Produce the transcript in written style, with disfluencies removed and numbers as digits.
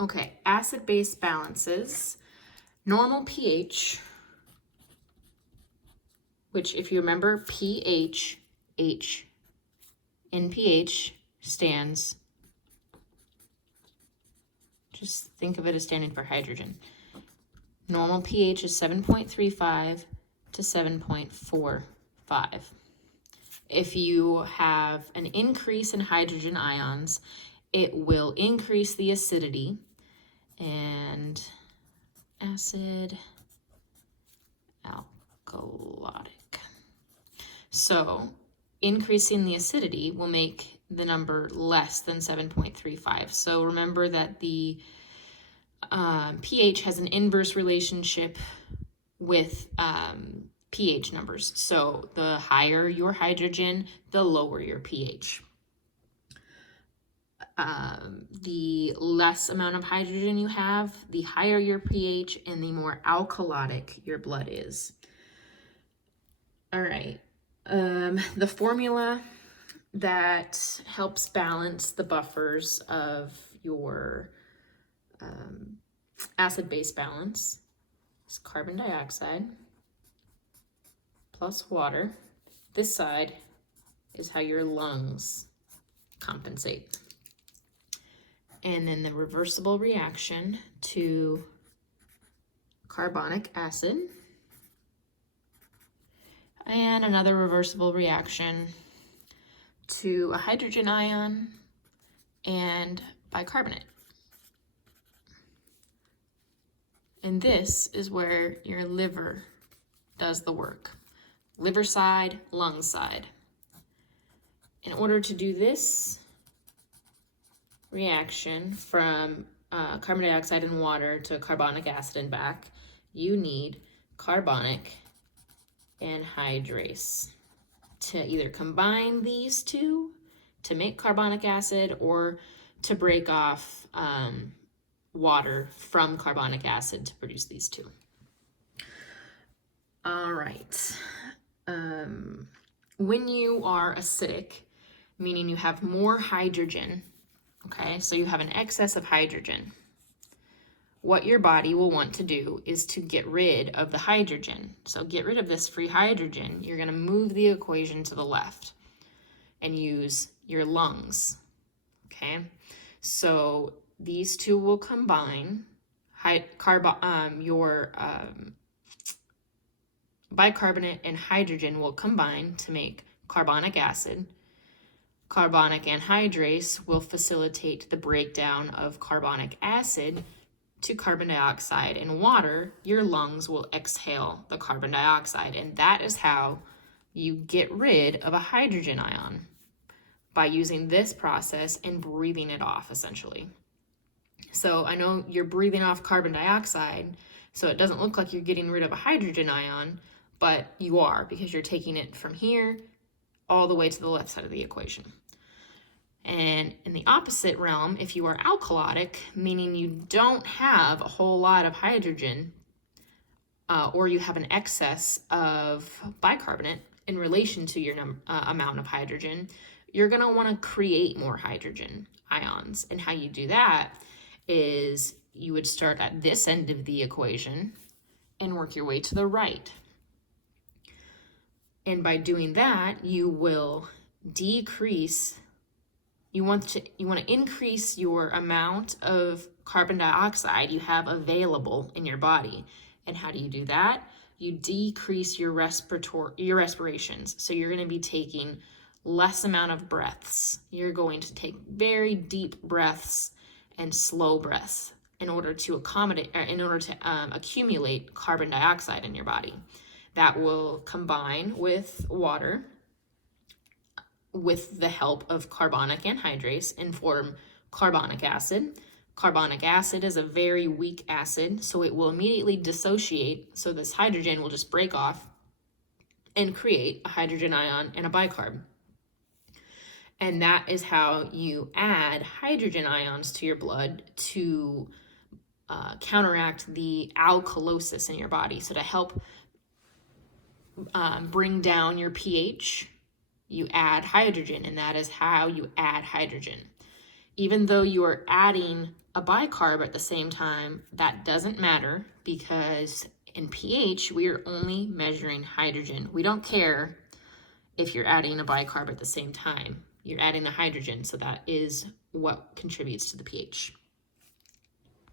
Okay, acid-base balances. Normal pH, which if you remember pH, H in pH stands, just think of it as standing for hydrogen. Normal pH is 7.35 to 7.45. If you have an increase in hydrogen ions, it will increase the acidity, and acid, alkalotic. So increasing the acidity will make the number less than 7.35. So remember that the pH has an inverse relationship with pH numbers. So the higher your hydrogen, the lower your pH. The less amount of hydrogen you have, the higher your pH and the more alkalotic your blood is. All right. The formula that helps balance the buffers of your acid-base balance is carbon dioxide plus water. This side is how your lungs compensate. And then the reversible reaction to carbonic acid, and another reversible reaction to a hydrogen ion and bicarbonate. And this is where your liver does the work. Liver side, lung side. In order to do this reaction from carbon dioxide and water to carbonic acid and back, you need carbonic anhydrase to either combine these two to make carbonic acid or to break off water from carbonic acid to produce these two. All right. When you are acidic, meaning you have more hydrogen, okay, so you have an excess of hydrogen, what your body will want to do is to get rid of the hydrogen. So get rid of this free hydrogen. You're going to move the equation to the left and use your lungs, okay? So these two will combine. Your bicarbonate and hydrogen will combine to make carbonic acid. Carbonic anhydrase will facilitate the breakdown of carbonic acid to carbon dioxide and water. Your lungs will exhale the carbon dioxide, and that is how you get rid of a hydrogen ion, by using this process and breathing it off, essentially. So I know you're breathing off carbon dioxide, so it doesn't look like you're getting rid of a hydrogen ion, but you are, because you're taking it from here all the way to the left side of the equation. And in the opposite realm, if you are alkalotic, meaning you don't have a whole lot of hydrogen, or you have an excess of bicarbonate in relation to your amount of hydrogen, you're going to want to create more hydrogen ions. And how you do that is you would start at this end of the equation and work your way to the right. And by doing that, you will decrease, you want to increase your amount of carbon dioxide you have available in your body. And how do you do that? You decrease your respirations. So you're going to be taking less amount of breaths. You're going to take very deep breaths and slow breaths in order to accumulate carbon dioxide in your body. That will combine with water with the help of carbonic anhydrase and form carbonic acid. Carbonic acid is a very weak acid, so it will immediately dissociate. So this hydrogen will just break off and create a hydrogen ion and a bicarb. And that is how you add hydrogen ions to your blood to counteract the alkalosis in your body. So to help bring down your pH, you add hydrogen, and that is how you add hydrogen. Even though you are adding a bicarb at the same time, that doesn't matter because in pH, we are only measuring hydrogen. We don't care if you're adding a bicarb at the same time. You're adding the hydrogen, so that is what contributes to the pH.